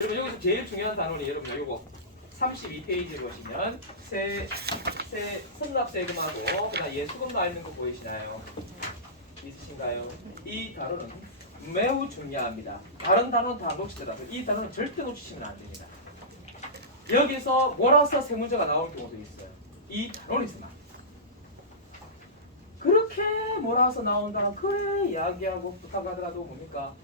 여러분 여기서 제일 중요한 단원이 여러분 요거 32페이지를 보시면 선납세금하고 그다음 예수금 나와 있는 거 보이시나요? 있으신가요? 이 단원은 매우 중요합니다. 다른 단원 다 놓치더라도 이 단원은 절대 놓치시면 안 됩니다. 여기서 몰아서 세 문제가 나올 경우도 있어요. 이 단원에서만. 그렇게 몰아서 나온다. 그래 이야기하고 부탁하더라도 뭡니까?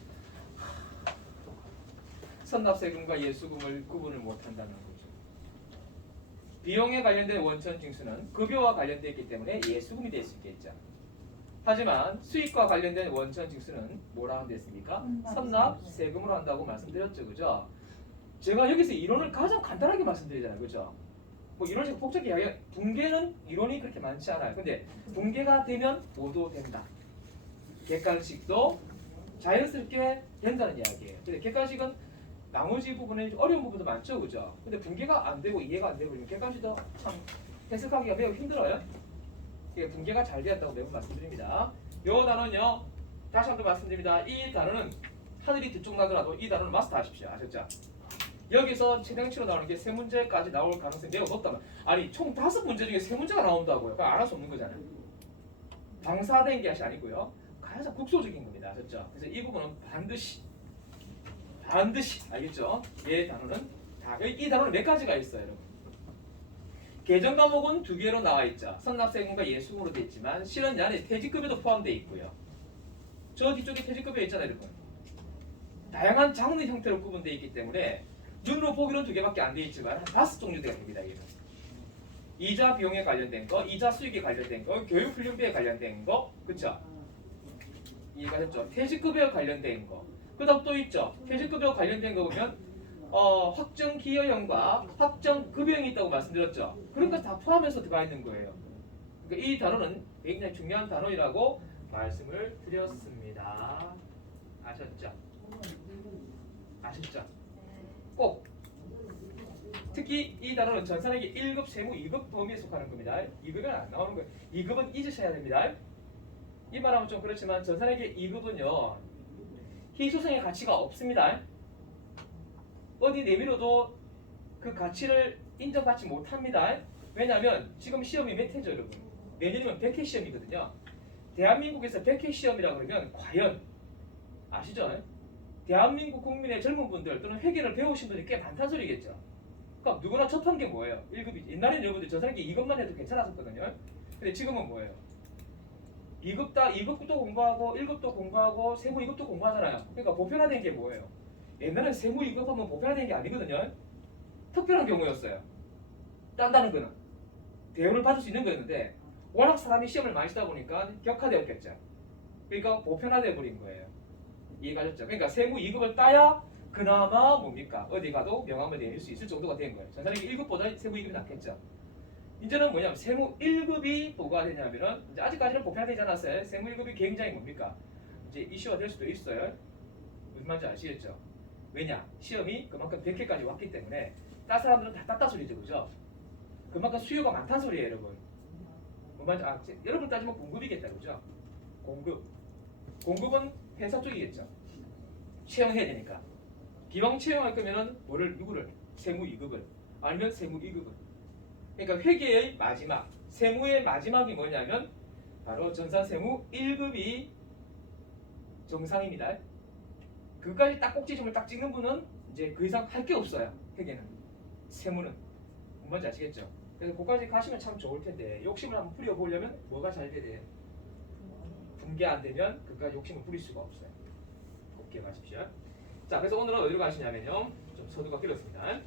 선납세금과 예수금을 구분을 못한다는 거죠. 비용에 관련된 원천 징수는 급여와 관련되어 있기 때문에 예수금이 될 수 있겠죠. 하지만 수익과 관련된 원천 징수는 뭐라 하면 됐습니까? 선납세금으로 한다고 말씀드렸죠. 그죠? 제가 여기서 이론을 가장 간단하게 말씀드리잖아요. 그죠? 뭐 이론식 복잡하게 이야기, 붕괴는 이론이 그렇게 많지 않아요. 근데 붕괴가 되면 모두 된다. 객관식도 자연스럽게 된다는 이야기예요. 근데 객관식은 나머지 부분에 어려운 부분도 많죠, 그죠? 근데 붕괴가 안 되고 이해가 안 되고 그러면 객관식도 참 해석하기가 매우 힘들어요. 이게 붕괴가 잘 되었다고 매우 말씀드립니다. 이 단어는요, 다시 한번 말씀드립니다. 이 단어는 하늘이 들쭉나더라도 이 단어는 마스터하십시오. 아셨죠? 여기서 최대치로 나오는 게 세 문제까지 나올 가능성이 매우 높다면, 아니 총 5문제 중에 3문제가 나온다고요. 그럼 안 할 수 없는 거잖아요. 방사된 게 아니고요, 가장 국소적인 겁니다. 아셨죠? 그래서 이 부분은 반드시 알겠죠? 이 단어는 이 단어는 몇 가지가 있어요, 여러분. 계정 과목은 2개로 나와 있죠. 선납세금과 예수금으로 되어 있지만 실은 이 안에 퇴직급여도 포함되어 있고요. 저 뒤쪽에 퇴직급여 있잖아요, 여러분. 다양한 장르 형태로 구분되어 있기 때문에 눈으로 보기로는 2개밖에 안 되어 있지만 한 5종류가 됩니다. 이게 이자 비용에 관련된 거, 이자 수익에 관련된 거, 교육 훈련비에 관련된 거, 그쵸? 이해가 됐죠? 퇴직급여에 관련된 거. 그 다음 또 있죠. 퇴직급여 관련된 거 보면 확정 기여형과 확정 급여형이 있다고 말씀드렸죠. 그런 거 다 포함해서 들어가 있는 거예요. 그러니까 이 단어는 굉장히 중요한 단어이라고 말씀을 드렸습니다. 아셨죠? 아셨죠? 꼭 특히 이 단어는 전산에게 1급 세무 2급 범위에 속하는 겁니다. 2급은 안 나오는 거예요. 2급은 잊으셔야 됩니다. 이 말하면 좀 그렇지만 전산에게 2급은요 희소성의 가치가 없습니다. 어디 내밀어도 그 가치를 인정받지 못합니다. 왜냐하면 지금 시험이 몇 회죠, 여러분? 내년이면 100회 시험이거든요. 대한민국에서 100회 시험이라고 그러면 과연 아시죠? 대한민국 국민의 젊은 분들 또는 회계를 배우신 분이 꽤 많다는 소리겠죠. 그러니까 누구나 접한 게 뭐예요? 1급이. 옛날에는 여러분들 전산에게 2급만 해도 괜찮았었거든요. 근데 지금은 뭐예요? 2급도 공부하고 1급도 공부하고 세무 2급도 공부하잖아요. 그러니까 보편화된 게 뭐예요? 옛날엔 세무 2급 하면 보편화된 게 아니거든요. 특별한 경우였어요. 딴다는 거는 대우를 받을 수 있는 거였는데 워낙 사람이 시험을 많이 치다 보니까 격화되었겠죠. 그러니까 보편화돼 버린 거예요. 이해가 되셨죠? 그러니까 세무 2급을 따야 그나마 뭡니까? 어디 가도 명함을 내릴 수 있을 정도가 된 거예요. 전산에게 1급보다 세무 2급이 낫겠죠. 이제는 뭐냐면 세무 1급이 뭐가 되냐면은 이제 아직까지는 보편화되지 않았어요. 세무 1급이 굉장히 뭡니까? 이제 이슈가 될 수도 있어요. 무슨 말인지 아시겠죠? 왜냐? 시험이 그만큼 100회까지 왔기 때문에 딴 사람들은 다 땄다 소리죠, 그죠? 그만큼 수요가 많다는 소리예요, 여러분. 뭔 말인지 여러분 따지면 공급이겠다, 그죠? 공급은 회사 쪽이겠죠. 채용해야 되니까. 기왕 채용할 거면은 누구를? 세무 2급을 아니면 세무 2급을. 그러니까 회계의 마지막, 세무의 마지막이 뭐냐면 바로 전산세무 1급이 정상입니다. 그까지 딱 꼭지점을 딱 찍는 분은 이제 그 이상 할 게 없어요. 회계는. 세무는. 뭔지 아시겠죠? 그래서 그까지 가시면 참 좋을 텐데 욕심을 한번 부려보려면 뭐가 잘 돼야 붕괴 안 되면 그까지 욕심을 부릴 수가 없어요. 꼭 기억하십시오. 자, 그래서 오늘은 어디로 가시냐면요. 좀 서두가 길었습니다.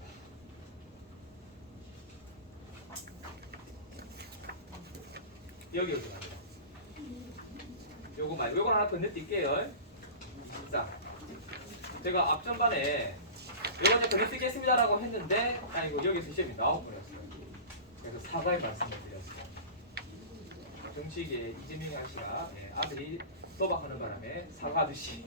여기로 들어갑니다. 요거 하나 건너뛸게요. 자, 제가 앞전반에 요거 이제 건너뛰겠습니다라고 했는데 아니고 여기서 시험이 나와버렸어요. 그래서 사과의 말씀을 드렸어요. 정치계 이재명 씨가 아들이 도박하는 바람에 사과하듯이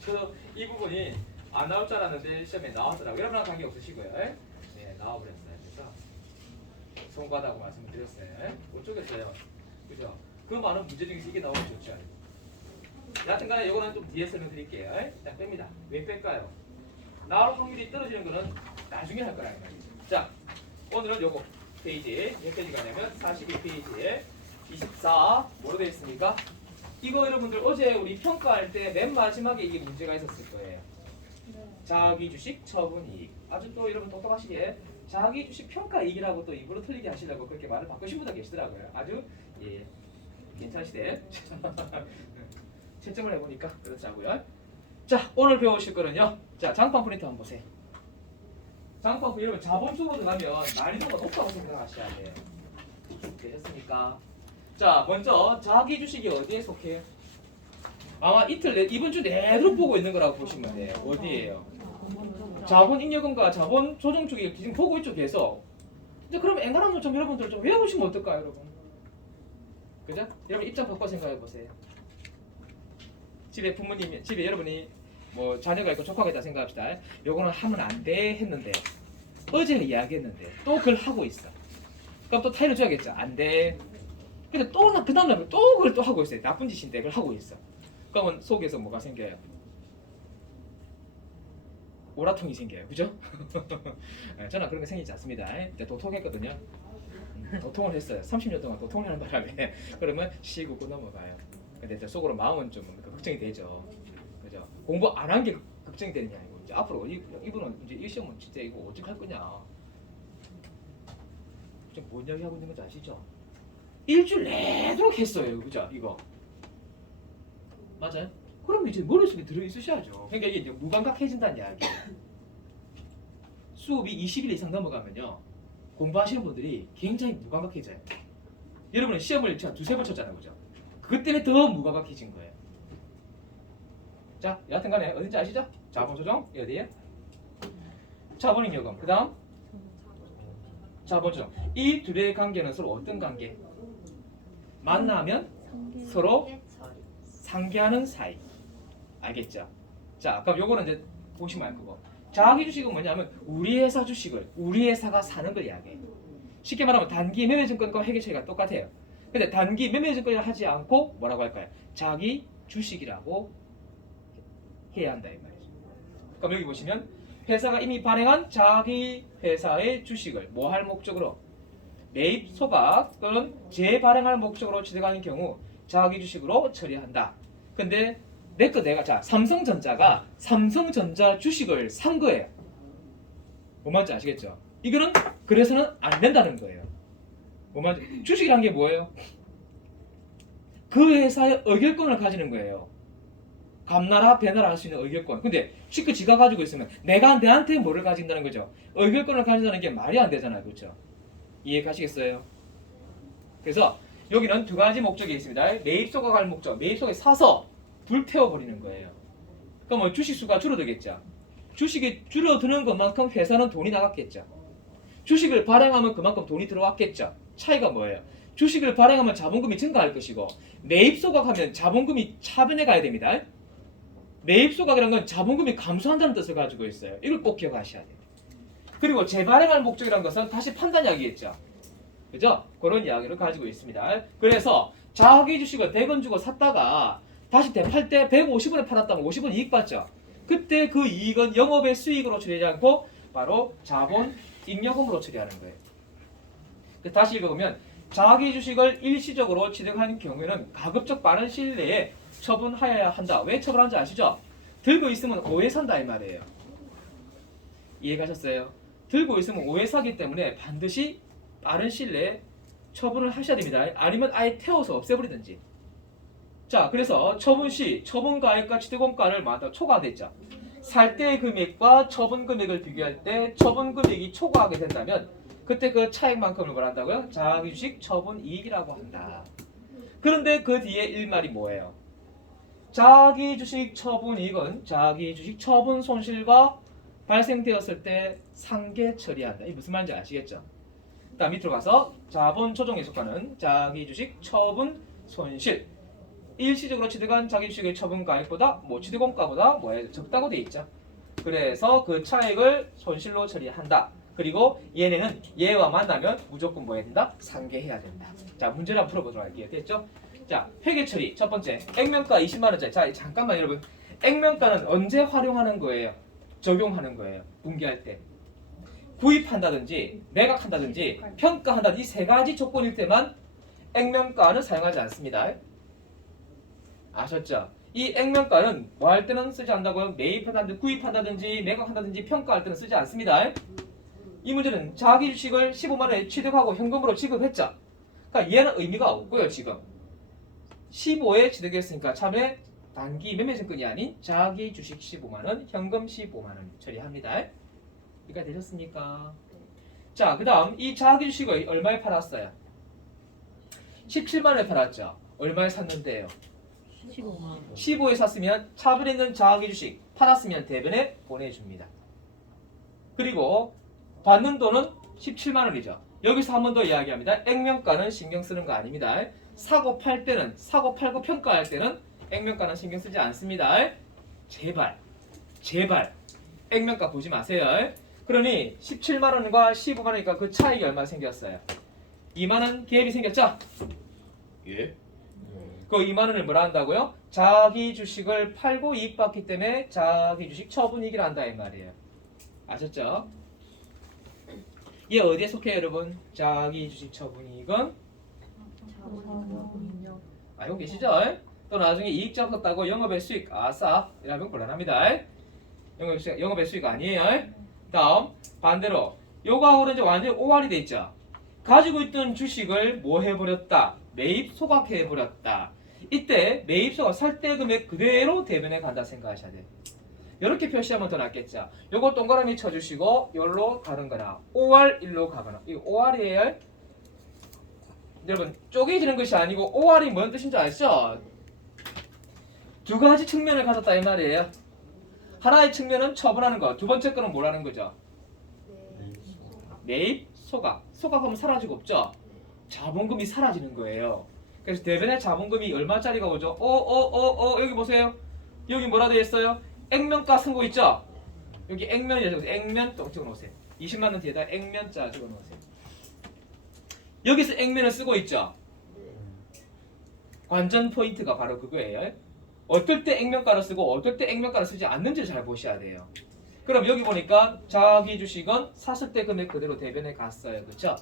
저도 이 부분이 안 나올 줄 알았는데 시험에 나왔더라고요. 여러분랑 관계 없으시고요. 네, 나와버렸어요. 그래서 송구하다고 말씀을 드렸어요. 어쩌겠어요. 그죠? 그 많은 문제 중에서 이게 나오면 좋죠. 여하튼간에 이거는 좀 뒤에 설명드릴게요. 일단 뺍니다. 왜 뺄까요? 나올 확률이 떨어지는 거는 나중에 할 거라는 말이죠. 자, 오늘은 요거 페이지 몇 페이지가 되면 42페이지에 24 뭐로 되어 있습니까? 이거 여러분들 어제 우리 평가할 때 맨 마지막에 이게 문제가 있었을 거예요. 자기 주식 처분 이익. 아주 또 여러분 똑똑하시게 자기 주식 평가 이익이라고 또 입으로 틀리게 하시려고 그렇게 말을 바꾸신 분도 계시더라고요. 아주 예, 괜찮으시대. 채점을 해보니까 그렇다고요. 자, 오늘 배우실 거는요. 자, 장판 프린트 한번 보세요. 장판 프린트 여러분 자본 쪽으로 들어가면 난이도가 높다고 생각하셔야 돼요. 되셨습니까? 자, 먼저 자기 주식이 어디에 속해요? 아마 이번 주 내로 보고 있는 거라고 보시면 돼요. 어디예요? 자본 잉여금과 자본 조정 쪽이 지금 보고 있죠, 계속. 근데 그럼 앵간한 좀 여러분들 좀 외우시면 어떨까요, 여러분? 그죠? 여러분 입장 바꿔 생각해 보세요. 집에 부모님이, 집에 여러분이 뭐 자녀가 있고 조카가 있다 생각합시다. 요거는 하면 안 돼 했는데 어제 이야기했는데 또 그걸 하고 있어. 그럼 또 타이를 줘야겠죠. 안 돼. 근데 또 그 다음날 또 그걸 또 하고 있어요. 나쁜 짓인데 그걸 하고 있어. 그러면 속에서 뭐가 생겨요? 오라통이 생겨요. 그죠? 저는 그런 게 생기지 않습니다. 근데 도통했거든요. 도통을 했어요. 30년 동안 도통을 하는 바람에 그러면 쉬고 넘어가요. 근데 속으로 마음은 좀 걱정이 되죠. 그죠? 공부 안 한 게 걱정이 되느냐 이거. 이제 앞으로 이분은 이제 이 시험은 진짜 이거 어떻게 할 거냐. 지금 뭔 이야기 하고 있는 건지 아시죠? 일주일 내도록 했어요. 그죠? 이거. 맞아요? 그럼 이제 머릿속에 들어있으셔야죠. 그러니까 이게 이제 무감각해진다는 이야기예요. 수업이 20일 이상 넘어가면요. 공부하시는 분들이 굉장히 무감각해져요. 여러분은 시험을 제가 두세 번 쳤잖아요. 그죠? 그것 때문에 더 무감각해진 거예요. 자, 여하튼 간에 어딘지 아시죠? 자본 조정, 어디에요? 자본 잉여금. 그 다음 자본 조정. 이 둘의 관계는 서로 어떤 관계? 만나면 서로 상계하는 사이. 알겠죠? 자, 그럼 요거는 이제 보시면 알 거고. 자기 주식은 뭐냐면 우리 회사 주식을 우리 회사가 사는 걸 이야기해요. 쉽게 말하면 단기 매매증권과 회계처리가 똑같아요. 근데 단기 매매증권을 하지 않고 뭐라고 할까요? 자기 주식이라고 해야 한다 이 말이죠. 그럼 여기 보시면 회사가 이미 발행한 자기 회사의 주식을 뭐 할 목적으로 매입 소각 또는 재발행할 목적으로 취득하는 경우 자기 주식으로 처리한다. 근데 내가 삼성전자가 삼성전자 주식을 산 거예요. 뭔 말인지 아시겠죠? 이거는 그래서는 안 된다는 거예요. 뭔 말인지 주식이란 게 뭐예요? 그 회사의 의결권을 가지는 거예요. 감나라 배나라 할 수 있는 의결권. 근데 쉽게 지가 가지고 있으면 내가 내한테 뭐를 가진다는 거죠? 의결권을 가진다는 게 말이 안 되잖아요. 그렇죠? 이해 가시겠어요? 그래서 여기는 두 가지 목적이 있습니다. 매입소가 갈 목적, 매입소에 사서 불태워버리는 거예요. 그럼 뭐 주식 수가 줄어들겠죠. 주식이 줄어드는 것만큼 회사는 돈이 나갔겠죠. 주식을 발행하면 그만큼 돈이 들어왔겠죠. 차이가 뭐예요? 주식을 발행하면 자본금이 증가할 것이고 매입소각하면 자본금이 차변해 가야 됩니다. 매입소각이라는 건 자본금이 감소한다는 뜻을 가지고 있어요. 이걸 꼭 기억하셔야 돼요. 그리고 재발행할 목적이라는 것은 다시 판단 이야기겠죠. 그죠? 그런 이야기를 가지고 있습니다. 그래서 자기 주식을 100원 주고 샀다가 다시 되팔 때 150원에 팔았다면 50원 이익 받죠. 그때 그 이익은 영업의 수익으로 처리하지 않고 바로 자본 잉여금으로 처리하는 거예요. 다시 읽어보면 자기 주식을 일시적으로 취득하는 경우에는 가급적 빠른 시일 내에 처분하여야 한다. 왜 처분하는지 아시죠? 들고 있으면 오해 산다 이 말이에요. 이해가셨어요? 들고 있으면 오해 사기 때문에 반드시 빠른 시일 내에 처분을 하셔야 됩니다. 아니면 아예 태워서 없애버리든지. 자, 그래서 처분 시 처분가액과 취득원가를 초과됐죠. 살 때 금액과 처분 금액을 비교할 때 처분 금액이 초과하게 된다면 그때 그 차액만큼을 뭘 한다고요? 자기 주식 처분 이익이라고 한다. 그런데 그 뒤에 일말이 뭐예요? 자기 주식 처분 이익은 자기 주식 처분 손실과 발생되었을 때 상계 처리한다. 이게 무슨 말인지 아시겠죠? 다음 밑으로 가서 자본 조정에 속하는 자기 주식 처분 손실. 일시적으로 취득한 자기 주식의 처분 가액보다 취득원가보다 적다고 돼 있죠. 그래서 그 차액을 손실로 처리한다. 그리고 얘네는 얘와 만나면 무조건 뭐 해야 된다? 상계해야 된다. 자, 문제를 한번 풀어보도록 할게요. 됐죠? 자, 회계 처리 첫 번째 액면가 20만 원짜리. 자, 잠깐만 여러분. 액면가는 언제 활용하는 거예요? 적용하는 거예요. 분기할 때. 구입한다든지 매각한다든지 평가한다든지 이 세 가지 조건일 때만 액면가는 사용하지 않습니다. 아셨죠? 이 액면가는 뭐 할 때는 쓰지 않는다고요? 매입한다든지 구입한다든지 매각한다든지 평가할 때는 쓰지 않습니다. 이 문제는 자기 주식을 15만 원에 취득하고 현금으로 지급했죠. 그러니까 얘는 의미가 없고요. 지금 15에 취득했으니까 차번에 단기 매매증권이 아닌 자기 주식 15만 원, 현금 15만 원 처리합니다. 이해가 되셨습니까? 자, 그 다음 이 자기 주식을 얼마에 팔았어요? 17만 원에 팔았죠. 얼마에 샀는데요? 15만 원. 15에 샀으면 차변에 있는 자기 주식 팔았으면 대변에 보내줍니다. 그리고 받는 돈은 17만 원이죠. 여기서 한 번 더 이야기합니다. 액면가는 신경 쓰는 거 아닙니다. 사고 팔 때는 사고 팔고 평가할 때는 액면가는 신경 쓰지 않습니다. 제발 액면가 보지 마세요. 그러니 17만 원과 15만 원이니까 그 차익이 얼마 생겼어요? 2만 원 갭이 생겼죠? 예. 그 2만 원을 뭐라 한다고요? 자기 주식을 팔고 이익 받기 때문에 자기 주식 처분이익이라 한다 이 말이에요. 아셨죠? 얘 어디에 속해요, 여러분? 자기 주식 처분이익은 알고 계시죠? 또 나중에 이익 잡았다고 영업의 수익 아싸 이라면 곤란합니다. 영업의 수익 아니에요. 다음 반대로 요거하고는 이제 완전히 오할이 돼 있죠. 가지고 있던 주식을 뭐 해버렸다? 매입 소각해버렸다. 이때 매입 소각 살 때 금액 그대로 대변에 간다 생각하셔야 돼요. 이렇게 표시하면 더 낫겠죠. 요거 동그라미 쳐주시고 여기로 가는 거나 5할 1로 가거나 이거 5할이에요. 여러분 쪼개지는 것이 아니고 5할이 뭔 뜻인지 아시죠? 두 가지 측면을 가졌다 이 말이에요. 하나의 측면은 처분하는 거, 두 번째 거는 뭐라는 거죠? 매입 소각. 소각하면 사라지고 없죠? 자본금이 사라지는 거예요. 그래서 대변에 자본금이 얼마짜리가 오죠? 여기 보세요. 여기 뭐라 되어 있어요? 액면가 쓴 거 있죠? 여기 액면이라고 액면 또 적어 놓으세요. 20만 원 뒤에다 액면자 적어 놓으세요. 여기서 액면을 쓰고 있죠? 관전 포인트가 바로 그거예요. 어떨 때 액면가를 쓰고 어떨 때 액면가를 쓰지 않는지 잘 보셔야 돼요. 그럼 여기 보니까 자기 주식은 샀을 때 금액 그대로 대변에 갔어요. 그렇죠?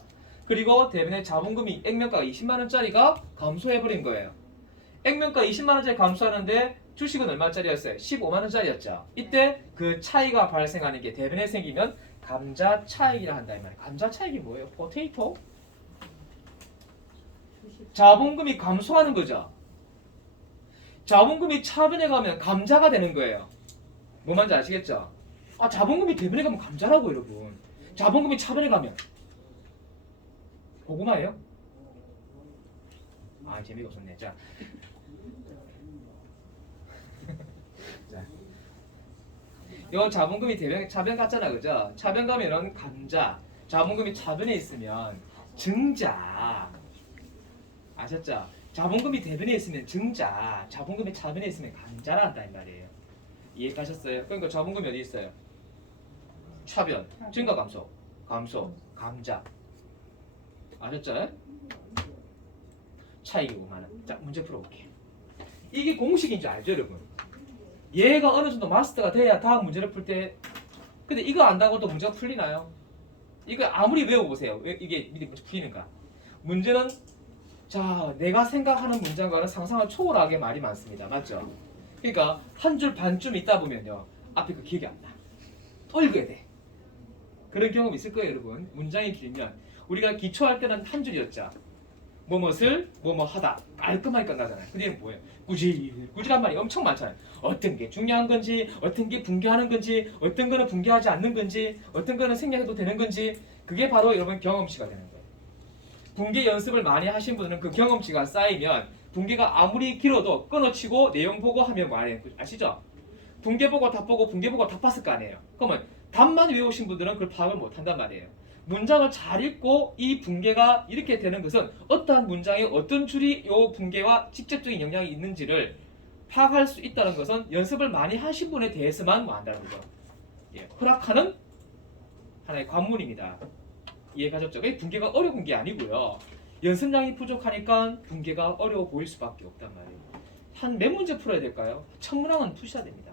그리고 대변에 자본금이 액면가가 20만 원짜리가 감소해버린 거예요. 액면가 20만 원짜리 감소하는데 주식은 얼마짜리였어요? 15만 원짜리였죠. 이때 그 차이가 발생하는 게 대변에 생기면 감자 차익이라 한다 이 말이에요. 감자 차익이 뭐예요? 포테이토? 자본금이 감소하는 거죠. 자본금이 차변에 가면 감자가 되는 거예요. 뭐 말인지 아시겠죠? 아 자본금이 대변에 가면 감자라고 여러분. 자본금이 차변에 가면 고구마예요? 아 재미가 없었네. 자, 자, 요 자본금이 대변 차변 같잖아, 그죠? 차변 가면은 감자. 자본금이 차변에 있으면 증자. 아셨죠? 자본금이 대변에 있으면 증자. 자본금이 차변에 있으면 감자라 한다 이 말이에요. 이해 가셨어요? 그러니까 자본금이 어디 있어요? 차변, 증가 감소, 감자. 아셨죠? 차익이 5만 원. 자, 문제 풀어볼게요. 이게 공식인 줄 알죠, 여러분? 얘가 어느 정도 마스터가 돼야 다음 문제를 풀 때. 근데 이거 안다고도 문제가 풀리나요? 이거 아무리 외워보세요. 왜 이게 미리 문제 풀리는가? 문제는 자, 내가 생각하는 문장과는 상상을 초월하게 말이 많습니다. 맞죠? 그러니까 한 줄 반쯤 있다 보면요, 앞에 그 기억이 안 나. 또 읽어야 돼. 그런 경험 있을 거예요, 여러분. 문장이 길면 우리가 기초할 때는 한 줄이었죠. 뭐뭇을 뭐뭐하다 깔끔하게 끝나잖아요. 근데 얘는 뭐예요? 꾸질한 말이 엄청 많잖아요. 어떤 게 중요한 건지, 어떤 게 붕괴하는 건지, 어떤 거는 붕괴하지 않는 건지, 어떤 거는 생략해도 되는 건지, 그게 바로 여러분 경험치가 되는 거예요. 붕괴 연습을 많이 하신 분들은 그 경험치가 쌓이면 붕괴가 아무리 길어도 끊어치고 내용 보고 하면 뭐하래요? 아시죠? 붕괴 보고 답 보고 붕괴 보고 답 봤을 거 아니에요. 그러면 답만 외우신 분들은 그걸 파악을 못한단 말이에요. 문장을 잘 읽고 이 붕괴가 이렇게 되는 것은 어떠한 문장에 어떤 줄이 이 붕괴와 직접적인 영향이 있는지를 파악할 수 있다는 것은 연습을 많이 하신 분에 대해서만 뭐 한다는 거죠. 예, 허락하는 하나의 관문입니다. 이해가셨죠? 붕괴가 어려운 게 아니고요. 연습량이 부족하니까 붕괴가 어려워 보일 수밖에 없단 말이에요. 한 몇 문제 풀어야 될까요? 1000문항은 푸셔야 됩니다.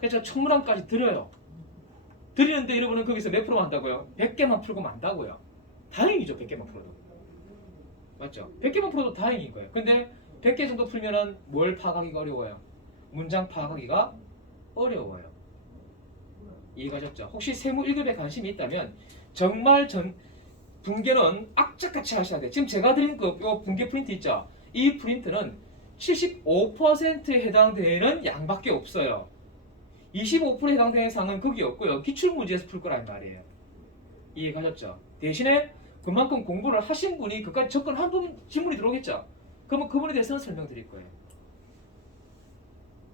그래서 1000문항까지 드려요. 드리는데 여러분은 거기서 몇 프로 한다고요? 100개만 풀고 만다고요. 다행이죠. 100개만 풀어도. 맞죠? 100개만 풀어도 다행인 거예요. 근데 100개 정도 풀면은 뭘 파악하기가 어려워요? 문장 파악하기가 어려워요. 이해가셨죠? 혹시 세무 1급에 관심이 있다면 정말 분계는 악착같이 하셔야 돼요. 지금 제가 드린 그 분계 프린트 있죠? 이 프린트는 75%에 해당되는 양밖에 없어요. 25%에 해당되는 상은 거기 없고요. 기출문제에서 풀 거란 말이에요. 이해가셨죠? 대신에 그만큼 공부를 하신 분이 그까지 접근한 분 질문이 들어오겠죠? 그러면 그분에 대해서는 설명드릴 거예요.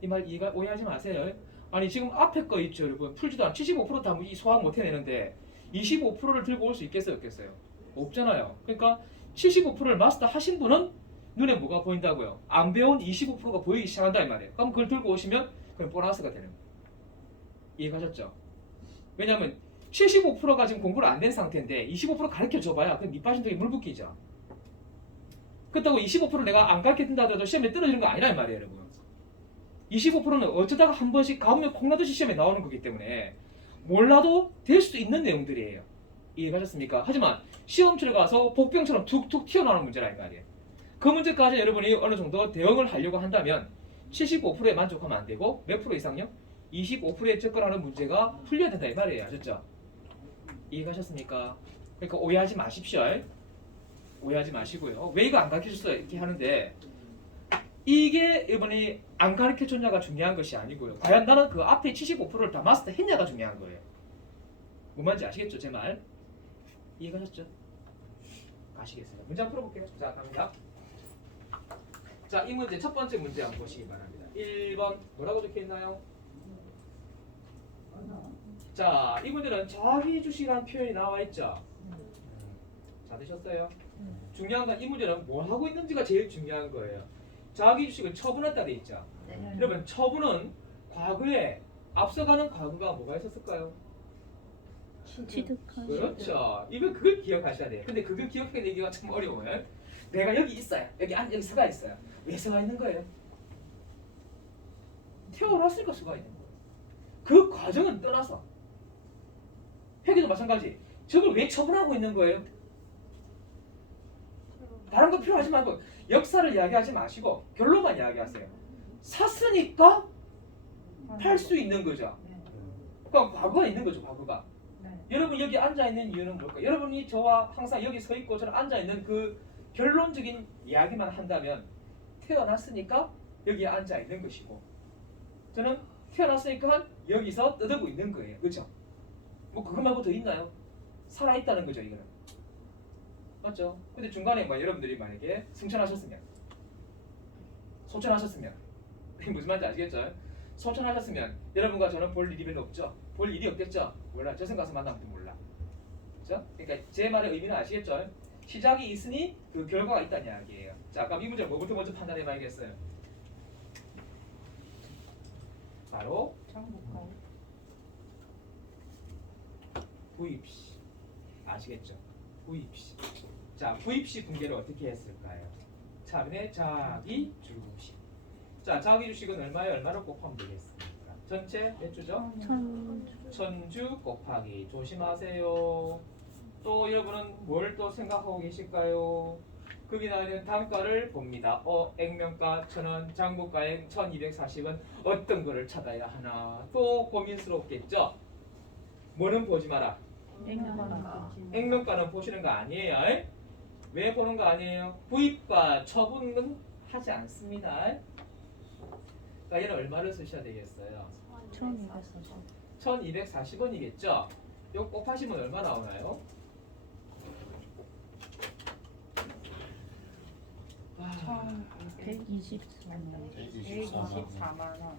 이 말 이해가 오해하지 마세요. 아니 지금 앞에 거 있죠 여러분. 풀지도 않 75% 다 소화 못 해내는데 25%를 들고 올 수 있겠어요 없겠어요? 없잖아요. 그러니까 75%를 마스터 하신 분은 눈에 뭐가 보인다고요? 안 배운 25%가 보이기 시작한다 이 말이에요. 그럼 그걸 들고 오시면 그럼 보너스가 되는 거예요. 이해가셨죠? 왜냐하면 75%가 지금 공부를 안 된 상태인데 25% 가르쳐 줘봐야 그 밑빠진 턱에 물 붓기죠. 그렇다고 25% 내가 안 가르쳐 준다 하더라도 시험에 떨어지는 거 아니란 말이에요 여러분. 25%는 어쩌다가 한 번씩 가보면 콩나듯이 시험에 나오는 거기 때문에 몰라도 될 수 있는 내용들이에요. 이해가셨습니까? 하지만 시험치를 가서 복병처럼 툭툭 튀어나오는 문제라 이 말이에요. 그 문제까지 여러분이 어느 정도 대응을 하려고 한다면 75%에 만족하면 안 되고 몇 프로 이상요? 25%에 접근하는 문제가 풀려야 된다 이 말이에요. 아셨죠? 이해가셨습니까? 그러니까 오해하지 마십시오. 오해하지 마시고요. 왜 이거 안 가르쳐줬어요? 이렇게 하는데 이게 이번에 안 가르쳐줬냐가 중요한 것이 아니고요. 과연 나는 그 앞에 75%를 다 마스터 했냐가 중요한 거예요. 뭔 말인지 아시겠죠? 제 말? 이해가셨죠? 가시겠습니다. 문제 한번 풀어볼게요. 자, 갑니다. 자, 이 문제 첫 번째 문제 한번 보시기 바랍니다. 1번 뭐라고 적혀있나요? 자, 이 문제는 자기주식이라는 표현이 나와있죠? 찾으셨어요? 중요한 건 이 문제는 뭘 하고 있는지가 제일 중요한 거예요. 자기주식을 처분했다 돼 있죠? 네. 여러분 처분은 과거에 앞서가는 과거가 뭐가 있었을까요? 취득한. 그렇죠. 이거 그걸 기억하셔야 돼요. 근데 그걸 기억해내기가 참 어려워요. 내가 여기 있어요. 여기 서가 있어요. 왜 서가 있는 거예요? 태어났으니까 서가 있는 거예요. 그 과정은 떠나서 회계도 마찬가지. 저걸 왜 처분하고 있는 거예요? 다른 거 필요하지 말고 역사를 이야기하지 마시고 결론만 이야기하세요. 샀으니까 팔 수 있는 거죠. 그러니까 과거가 있는 거죠. 과거가. 여러분 여기 앉아 있는 이유는 뭘까요? 여러분이 저와 항상 여기 서 있고 저는 앉아 있는 그 결론적인 이야기만 한다면 태어났으니까 여기에 앉아 있는 것이고 저는 태어났으니까 여기서 떠들고 있는 거예요. 그렇죠? 뭐 그거 말고 더 있나요? 살아 있다는 거죠, 이거는. 맞죠? 근데 중간에 뭐 여러분들이 만약에 승천하셨으면 소천하셨으면 무슨 말인지 아시겠죠? 소천하셨으면 여러분과 저는 볼 일이 별로 없죠? 볼 일이 없겠죠? 몰라. 저승 가서 만나면 몰라. 그렇죠? 그러니까 제 말의 의미는 아시겠죠? 시작이 있으니 그 결과가 있다는 이야기예요. 자, 그럼 이 문제 뭐부터 먼저 판단해 봐야겠어요? 바로 구입시. 아시겠죠? 구입시. 자, 구입시 분계를 어떻게 했을까요? 차분의 자기 주식. 자, 자기 주식은 얼마에 얼마를 곱하면 되겠습니까? 전체 몇 주죠? 천주 곱하기. 조심하세요. 또 여러분은 뭘 또 생각하고 계실까요? 거기 나와 있는 단가를 봅니다. 액면가 1000원, 장부가액 1240원 어떤 거를 찾아야 하나? 또 고민스럽겠죠? 뭐는 보지 마라. 액면가는 보시는 거 아니에요. 왜 보는 거 아니에요? 구입과 처분은 하지 않습니다. 그러니까 얘는 얼마를 쓰셔야 되겠어요? 1240원이겠죠? 이거 곱하시면 얼마 나오나요? 124만 원.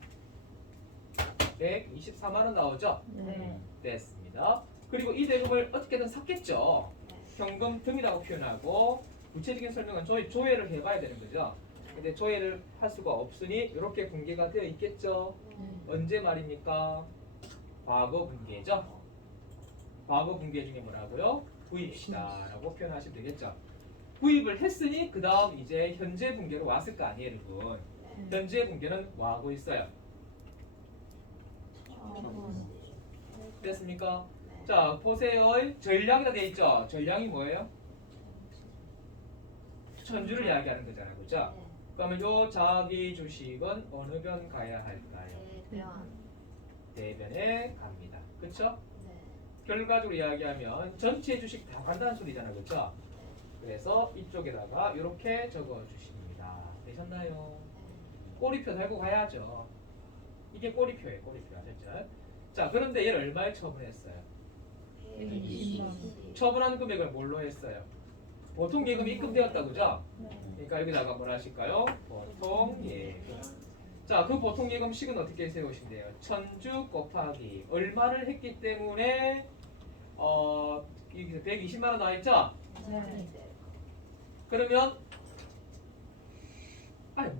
124만 원 나오죠? 네. 됐습니다. 그리고 이 대금을 어떻게든 샀겠죠? 현금 등이라고 표현하고 구체적인 설명은 조회를 해봐야 되는 거죠. 근데 조회를 할 수가 없으니 이렇게 분계가 되어 있겠죠. 언제 말입니까? 과거 분계죠. 과거 분계 중에 뭐라고요? 구입시다라고 표현하시면 되겠죠. 구입을 했으니 그 다음 이제 현재 분계로 왔을 거 아니에요, 여러분. 현재 분계는 뭐 하고 있어요? 됐습니까? 네. 자 보세요. 전량이라 돼 있죠. 전량이 뭐예요? 천주를 이야기하는 거잖아요. 그죠? 네. 그러면 요 자기 주식은 어느 변 가야 할까요? 대변. 대변에 갑니다. 그쵸? 네. 결과적으로 이야기하면 전체 주식 다 간다는 소리잖아요. 그쵸? 그래서 이쪽에다가 이렇게 적어 주십니다. 되셨나요? 꼬리표 달고 가야죠. 이게 꼬리표예요. 꼬리표 아셨죠? 자 그런데 얘를 얼마에 처분했어요? 120. 처분한 금액을 뭘로 했어요? 보통 예금이 입금되었다 그죠? 네. 그러니까 여기다가 뭐라 하실까요? 보통 예금. 자, 그 보통 예금식은 어떻게 세우신대요? 천주 곱하기 얼마를 했기 때문에 여기서 120만 원 나와 있죠? 네. 그러면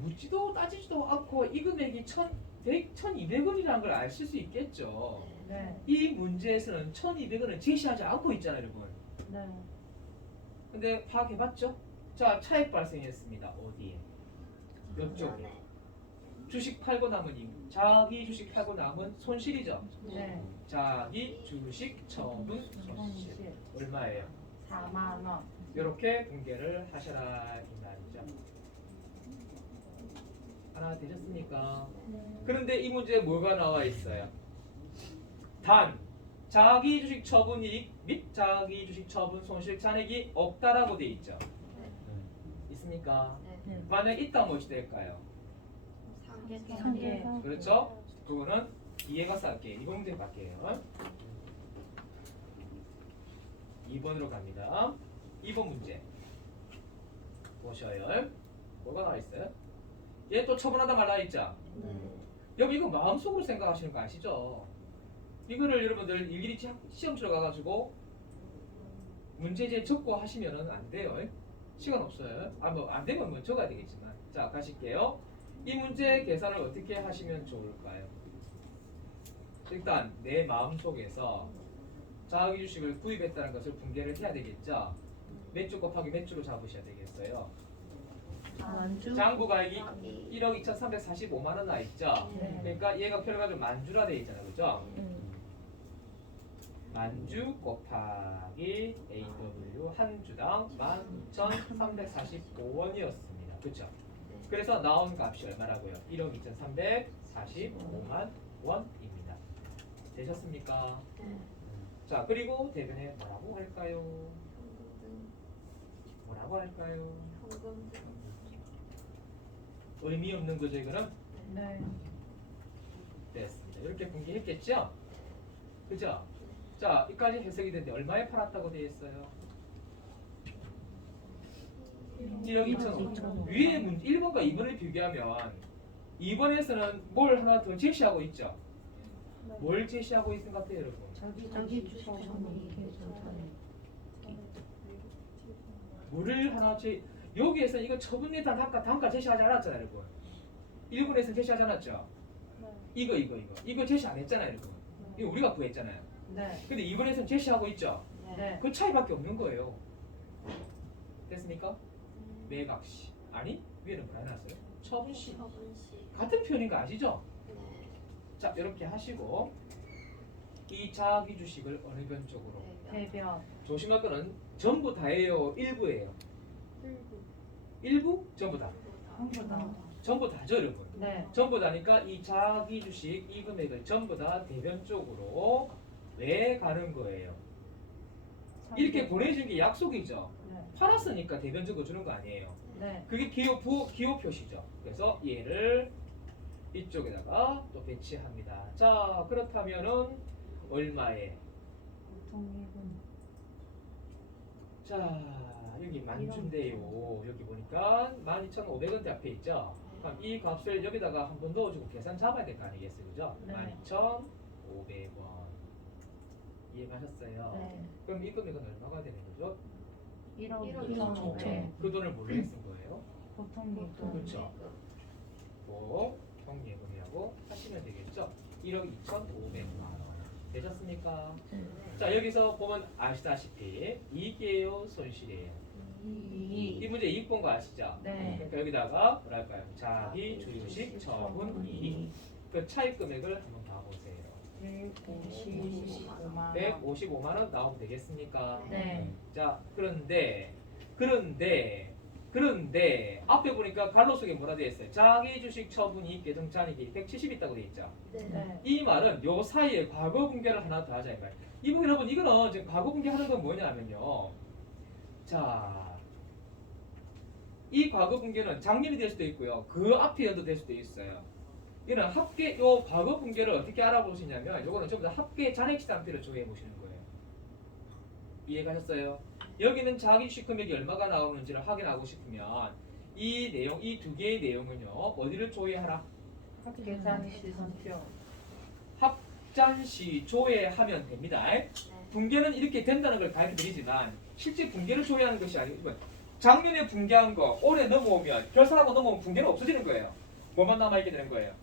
묻지도 따지지도 않고 이 금액이 1,200원이라는 걸 아실 수 있겠죠. 네. 이 문제에서는 1,200원을 제시하지 않고 있잖아요, 여러분. 네. 근데 파악해봤죠? 자, 차익 발생했습니다. 어디에? 이쪽에. 주식 팔고 남은 임. 자기 주식 팔고 남은 손실이죠. 네. 자기 주식 처분 손실. 얼마예요? 4만 원. 이렇게 공개를 하셔라 이 말이죠. 하나 되셨습니까? 그런데 이 문제에 뭐가 나와 있어요? 단 자기 주식 처분 이익 및 자기 주식 처분 손실 잔액이 없다라고 돼 있죠. 있습니까? 네. 만약 있다면 무엇이 될까요? 상계. 그렇죠? 그거는 이해가 쌓게 2번 문제 갈게요. 2번으로 갑니다. 2번 문제 보셔요. 뭐가 나와 있어요? 얘 또 처분하다 말라 있죠? 여기 이거 마음속으로 생각하시는 거 아시죠? 이거를 여러분들 일일이 시험 치러 가가지고 문제지에 적고 하시면은 안 돼요. 시간 없어요. 뭐 안 되면 뭐 적어야 되겠지만. 자 가실게요. 이 문제 계산을 어떻게 하시면 좋을까요? 일단 내 마음속에서 자기 주식을 구입했다는 것을 분개를 해야 되겠죠. 몇 주 곱하기 몇 주로 잡으셔야 되겠어요. 장부가액이 1억 2,345만 원 나 있죠. 네. 그러니까 얘가 결과적으로 만주라 돼 있잖아요, 그죠? 만주 곱하기 AW 한 주당 12,345원이었습니다. 그렇죠? 그래서 나온 값이 얼마라고요? 1억 2,345만 원입니다. 되셨습니까? 자, 그리고 대변에 뭐라고 할까요? 뭐라고 할까요? 의미 없는 거죠, 이거는? 네. 됐습니다. 이렇게 분개했겠죠? 그죠? 자, 여기까지 해석이 됐는데 얼마에 팔았다고 되어 있어요? 1억 2천. 위에 문 1번과 2번을 비교하면 2번에서는 뭘 하나 더 제시하고 있죠? 뭘 제시하고 있는 것 같아요, 여러분? 자기 주식 처분이 뭐를 하나 여기에서 이거 처분에 대한 단가 제시하지 않았잖아요, 여러분. 1번에서 제시하지 않았죠? 이거 제시 안 했잖아요, 여러분. 이거 우리가 구했잖아요. 네. 근데 2번에서는 제시하고 있죠? 네. 그 차이밖에 없는 거예요. 됐습니까? 매각시. 아니, 위에는 뭐라 해놨어요? 처분시. 같은 표현인 거 아시죠? 자, 이렇게 하시고 이 자기 주식을 어느 변 쪽으로? 대변. 조심할 거는 전부 다예요, 일부예요. 일부? 전부 다. 전부 다. 전부 다죠, 여러분. 네. 전부 다니까 이 자기 주식 이 금액을 전부 다 대변 쪽으로 왜 가는 거예요? 이렇게 보내준 게 약속이죠. 네. 팔았으니까 대변 적어 주는 거 아니에요. 네. 그게 기호 표시죠. 그래서 얘를 이쪽에다가 또 배치합니다. 자, 그렇다면은 얼마에? 보통 예금. 자, 여기 만주인데요. 여기 보니까 12,500원대 앞에 있죠. 그럼 이 값을 여기다가 한번 넣어주고 계산 잡아야 될 거 아니겠어요, 그죠? 네. 12,500원. 이해가셨어요? 네. 그럼 이 금액은 얼마가 되는 거죠? 1억 2천 2천. 그 돈을 뭘로 쓴 거예요? 보통 예금. 그렇죠. 뭐 경예금이라고 하시면 되겠죠. 1억 2,500만 원. 되셨습니까? 자, 여기서 보면 아시다시피 이익이에요, 손실이에요? 이 문제 이익 본 거 아시죠? 네. 그러니까 여기다가 뭐랄까요? 자기 주식 처분 이익. 그 차익 금액을 한번 봐보세요. 155만 원. 155만 원 나오면 되겠습니까? 네. 자, 그런데 앞에 보니까 갈로 속에 뭐라 되어 있어요? 자기 주식 처분 이익 계정 잔액이 170 있다고 되어 있죠. 네. 이 말은 요 사이에 과거 분계를 하나 더 하자 이 말이에요. 이분 여러분 이거는 지금 과거 분계하는 건 뭐냐면요. 자, 이 과거 분계는 작년이 될 수도 있고요. 그 앞에 연도 될 수도 있어요. 이는 합계 요 과거 분계를 어떻게 알아보시냐면 요거는 전부 다 합계 잔액시상표를 조회해 보시는 거예요. 이해가셨어요? 여기는 자기 주식 금액이 얼마가 나오는지를 확인하고 싶으면 이 내용, 이 두 개의 내용은요 어디를 조회하라? 합계산시선표. 합잔시 조회하면 됩니다. 분계는 이렇게 된다는 걸 가르쳐 드리지만 실제 분계를 조회하는 것이 아니고 작년에 분계한 거 올해 넘어오면 결산하고 넘어오면 분계는 없어지는 거예요. 뭐만 남아있게 되는 거예요?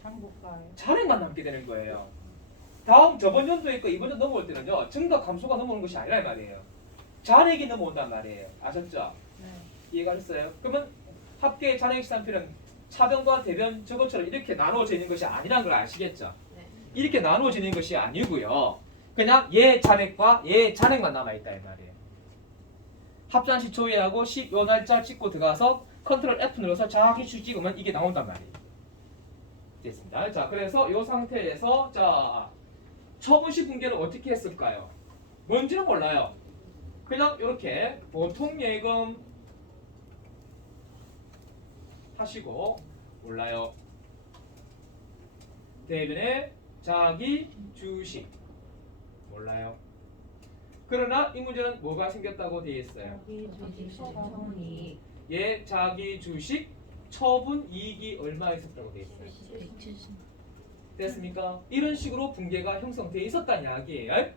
장부가요. 잔액만 남게 되는 거예요. 다음 저번 연도에 거 이번 연도 넘어올 때는요 증가 감소가 넘어오는 것이 아니라 이 말이에요. 잔액이 넘어온단 말이에요. 아셨죠? 네. 이해가 됐어요? 그러면 합계 잔액시상표는 차변과 대변 저것처럼 이렇게 나누어져 있는 것이 아니라는 걸 아시겠죠? 이렇게 나누어져 있는 것이 아니고요. 그냥 얘 잔액과 얘 잔액만 남아있다 이 말이에요. 합산시 조회하고 10요 날짜 찍고 들어가서 컨트롤 F 눌러서 자기 주 찍으면 이게 나온단 말이에요. 됐습니다. 자, 그래서 이 상태에서 자 처분시 분계를 어떻게 했을까요? 뭔지는 몰라요. 그냥 이렇게 보통 예금 하시고 몰라요. 대변에 자기 주식 몰라요. 그러나 이 문제는 뭐가 생겼다고 되어 있어요? 자기 주식 처분이 예, 자기 주식 처분 이익이 얼마 있었다고 되어 있어요. 됐습니까? 이런 식으로 분계가 형성되어 있었다는 이야기예요.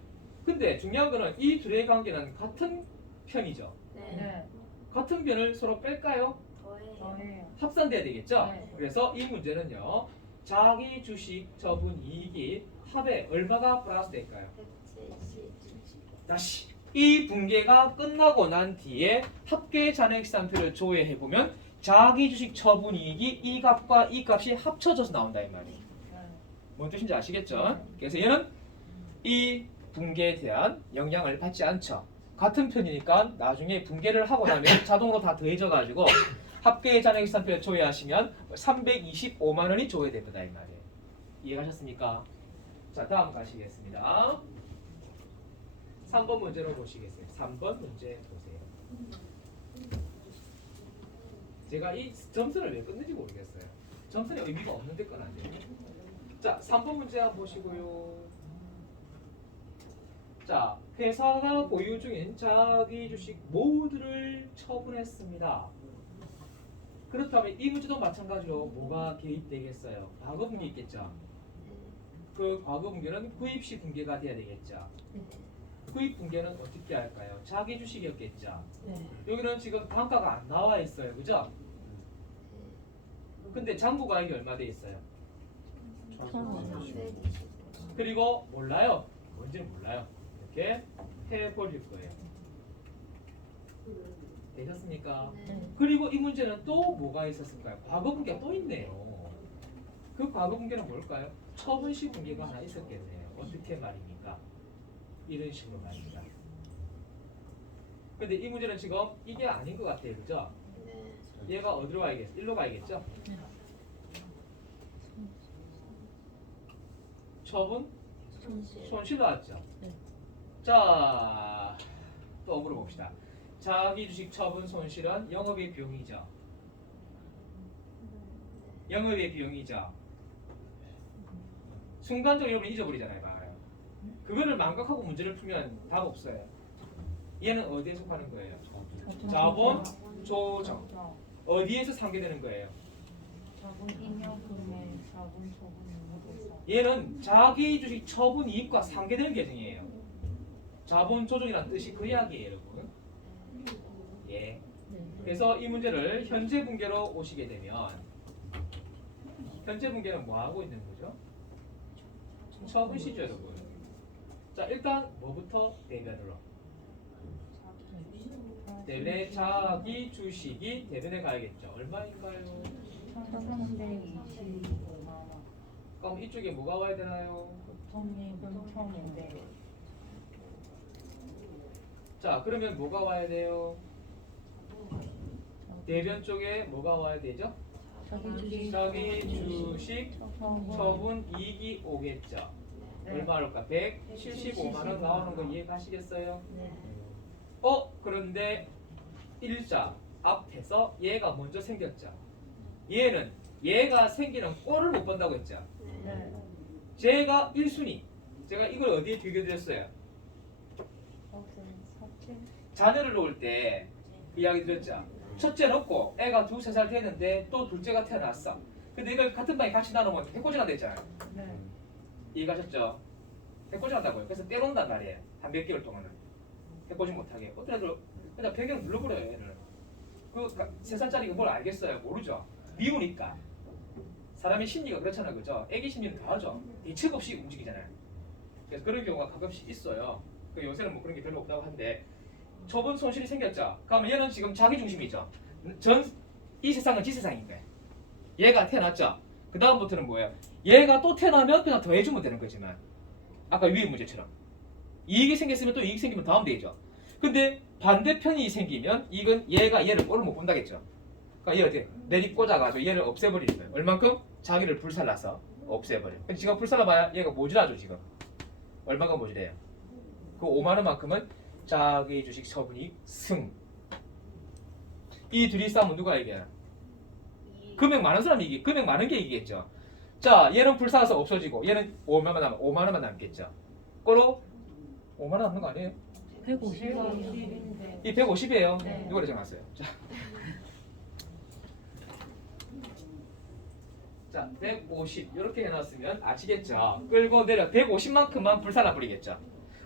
근데 중요한 거는 이 둘의 관계는 같은 편이죠. 네. 같은 편을 서로 뺄까요? 저예요. 합산돼야 되겠죠? 네. 그래서 이 문제는요. 자기 주식 처분 이익이 합에 얼마가 플러스 될까요? 다시 이 분계가 끝나고 난 뒤에 합계 잔액시상표를 조회해 보면 자기 주식 처분 이익이 이 값과 이 값이 합쳐져서 나온다 이 말이에요. 네. 뭔 뜻인지 아시겠죠? 그래서 얘는 이 분계에 대한 영향을 받지 않죠. 같은 편이니까 나중에 분계를 하고 나면 자동으로 다 더해져 가지고 합계 잔액시상표를 조회하시면 325만 원이 조회됩니다 이 말이에요. 이해가셨습니까? 자, 다음 가시겠습니다. 3번 문제로 보시겠어요. 3번 문제 보세요. 제가 이 점수를 왜 끊는지 모르겠어요. 점수는 의미가 없는데 끊어야죠. 자, 3번 문제 한번 보시고요. 자, 회사가 보유 중인 자기 주식 모두를 처분했습니다. 그렇다면 이 문제도 마찬가지로 뭐가 개입되겠어요? 과거 분계 있겠죠? 그 과거 분계는 구입 시 분계가 돼야 되겠죠? 구입 분계는 어떻게 할까요? 자기 주식이었겠죠? 네. 여기는 지금 단가가 안 나와 있어요. 그죠? 근데 잔고가액이 얼마 돼 있어요? 그리고 몰라요. 뭔지는 몰라요. 이렇게 해버릴 거예요. 되셨습니까? 그리고 이 문제는 또 뭐가 있었을까요? 과거 분계가 또 있네요. 그 과거 분계는 뭘까요? 처분시 분계가 하나 있었겠네요. 어떻게 말입니까? 이런 식으로 말입니다. 근데 이 문제는 지금 이게 아닌 것 같아요. 그죠? 얘가 어디로 가야겠어? 일로 가야겠죠? 처분? 손실 나왔죠? 자, 또 물어봅시다. 자기 주식 처분 손실은 영업의 비용이죠. 영업의 비용이죠. 순간적으로 여러분 잊어버리잖아요. 봐요. 그거를 망각하고 문제를 풀면 답 없어요. 얘는 어디에 속하는 거예요? 자본 조정. 어디에서 상계되는 거예요? 자본 잉여금의 자본 처분 의무대상. 얘는 자기 주식 처분 이익과 상계되는 계정이에요. 자본 조정이란 뜻이 그 이야기예요, 여러분. 예. 그래서 이 문제를 현재 분계로 오시게 되면 현재 분계는 뭐 하고 있는 거죠? 처분시죠, 여러분. 자, 일단 뭐부터 대변으로? 대변에 자기 주식이 대변에 가야겠죠. 얼마인가요? 1325만 원. 그럼 이쪽에 뭐가 와야 되나요? 금천인데. 자, 그러면 뭐가 와야 돼요? 대변 쪽에 뭐가 와야 되죠? 저기 주식 처분 이익이 오겠죠. 네. 얼마 올까? 175만 원 나오는 거 이해가시겠어요? 네. 그런데 일자 앞에서 얘가 먼저 생겼죠. 얘가 생기는 꼴을 못 본다고 했죠. 네. 제가 1순위. 제가 이걸 어디에 비교드렸어요? 자녀를 놓을 때 이야기 드렸죠. 첫째 놓고 애가 2-3살 됐는데 또 둘째가 태어났어. 근데 이걸 같은 방에 같이 나누면 해코지가 되잖아요. 네. 이해가셨죠? 해코지 한다고요. 그래서 때론단 말이에요. 한 몇 개월 동안은 해코지 못하게. 어떤 애들 그냥 배경을 눌러버려요. 얘는. 그 3살짜리가 뭘 알겠어요? 모르죠. 미우니까. 사람의 심리가 그렇잖아요. 그죠? 애기 심리는 다르죠. 대책 없이 움직이잖아요. 그래서 그런 경우가 가끔씩 있어요. 요새는 뭐 그런 게 별로 없다고 한데 처분 손실이 생겼죠. 그러면 얘는 지금 자기 중심이죠. 이 세상은 지 세상인 거예요. 얘가 태어났죠. 그 다음부터는 뭐예요? 얘가 또 태어나면 그냥 더해주면 되는 거지만 아까 위의 문제처럼 이익이 생겼으면 또 이익이 생기면 다음 되죠. 근데 반대편이 생기면 이건 얘가 얘를 꼴을 못 본다겠죠. 그러니까 얘 어떻게 내리 꽂아가지고 얘를 없애버리는 거예요. 얼만큼? 자기를 불살라서 없애버려. 근데 지금 불살라봐야 얘가 모질하죠. 지금 얼마가 모질해요? 그 5만 원만큼은 자기 주식 처분이 승. 이 둘이 싸우면 누가 이겨요? 금액 많은 사람이 이기. 금액 많은 게 이기겠죠. 자, 얘는 불살라서 없어지고 얘는 5만 원만 남겠죠. 꼬로 5만 원 남는 거 아니에요? 150인데. 이 150이에요. 네. 누가 정했어요? 자, 150 이렇게 해놨으면 아시겠죠? 끌고 내려 150만큼만 불살라 버리겠죠.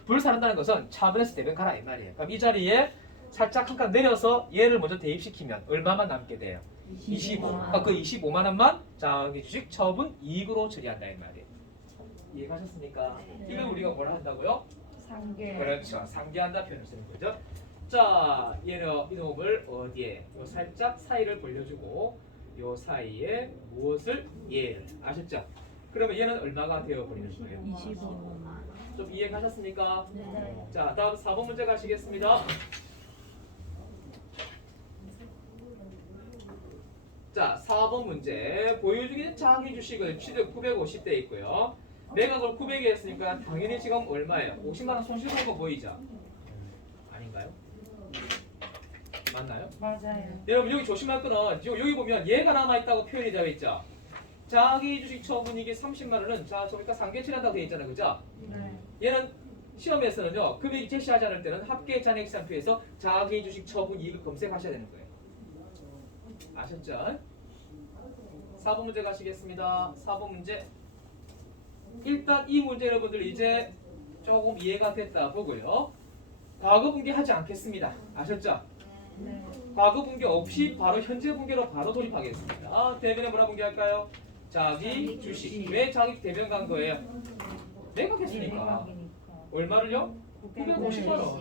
불살한다는 것은 차분해서 대변 가라 이 말이에요. 그럼 이 자리에 살짝 한 칸 내려서 얘를 먼저 대입시키면 얼마만 남게 돼요? 25. 그 25만 원만 자기 주식 처분 이익으로 처리한다 이 말이에요. 이해가셨습니까? 네. 이걸 우리가 뭘 한다고요? 상계. 그렇죠. 상계한다 표현을 쓰는 거죠. 자, 얘는 이놈을 어디에? 요 살짝 사이를 벌려주고 요 사이에 무엇을? 얘를 아셨죠? 그러면 얘는 얼마가 되어버리는 거예요? 25만. 좀 이해가셨습니까? 네. 자, 다음 4번 문제 가시겠습니다. 자, 4번 문제 보유중인 자기 주식은 취득 950대 있고요. 매각을 900에 했으니까 당연히 지금 얼마예요? 50만 원 손실 본 거 보이죠? 아닌가요? 맞나요? 맞아요. 여러분 여기 조심할 거는 여기 보면 얘가 남아있다고 표현이 되어 있죠. 자기 주식 처분 이익이 30만 원은 자 저기가 상계치한다고 되어 있잖아요. 그죠? 네. 얘는 시험에서는요. 금액이 제시하지 않을 때는 합계 잔액상표에서 자기 주식 처분 이익을 검색하셔야 되는 거예요. 아셨죠? 4번 문제 가시겠습니다. 4번 문제. 일단 이 문제 여러분들 이제 조금 이해가 됐다 보고요. 과거 분기하지 않겠습니다. 아셨죠? 네. 과거 분기 없이 바로 현재 분기로 바로 돌입하겠습니다. 대변에 뭐라 분기할까요? 자기 주식. 왜 자기 대변 간 거예요? 매각했으니까. 매각이니까. 얼마를요? 950만 원.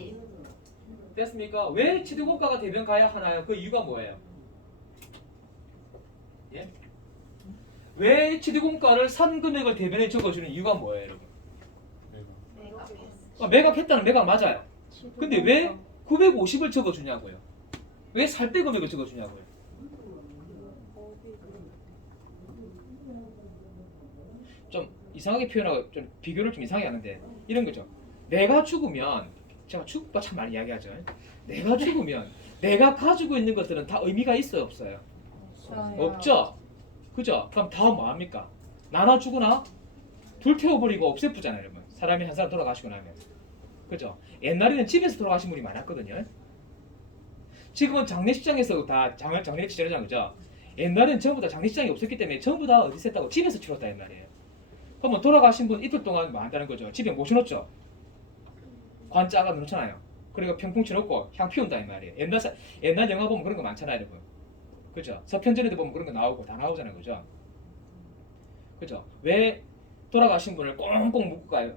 됐습니까? 왜 취득원가가 대변 가야 하나요? 그 이유가 뭐예요? 예? 왜 취득원가를 산 금액을 대변에 적어주는 이유가 뭐예요, 여러분? 매각했다는 매각 맞아요. 근데 왜 950을 적어주냐고요? 왜 살 때 금액을 적어주냐고요? 좀 이상하게 표현하고 좀 비교를 좀 이상하게 하는데 이런 거죠. 내가 죽으면 제가 죽고 참 많이 이야기하죠. 내가 죽으면 내가 가지고 있는 것들은 다 의미가 있어요, 없어요? 없죠. 그죠? 그럼 다음 뭐 합니까? 나눠주거나 불태워버리고 없애쁘잖아요, 여러분. 사람이 한 사람 돌아가시고 나면. 그죠? 옛날에는 집에서 돌아가신 분이 많았거든요. 지금은 장례식장에서 다 장례식 치르잖아요, 그죠? 옛날엔 전부 다 장례식장이 없었기 때문에 전부 다 어디서 했다고? 집에서 치렀다 이 말이에요. 그러면 돌아가신 분 이틀 동안 뭐 한다는 거죠? 집에 모셔놓죠? 관짜가 놓잖아요. 그리고 평풍 치렀고 향 피운다 이 말이에요. 옛날 영화 보면 그런 거 많잖아요, 여러분. 그죠? 서편전에도 보면 그런 거 나오고 다 나오잖아요, 그죠? 그죠? 왜 돌아가신 분을 꽁꽁 묶고 가요?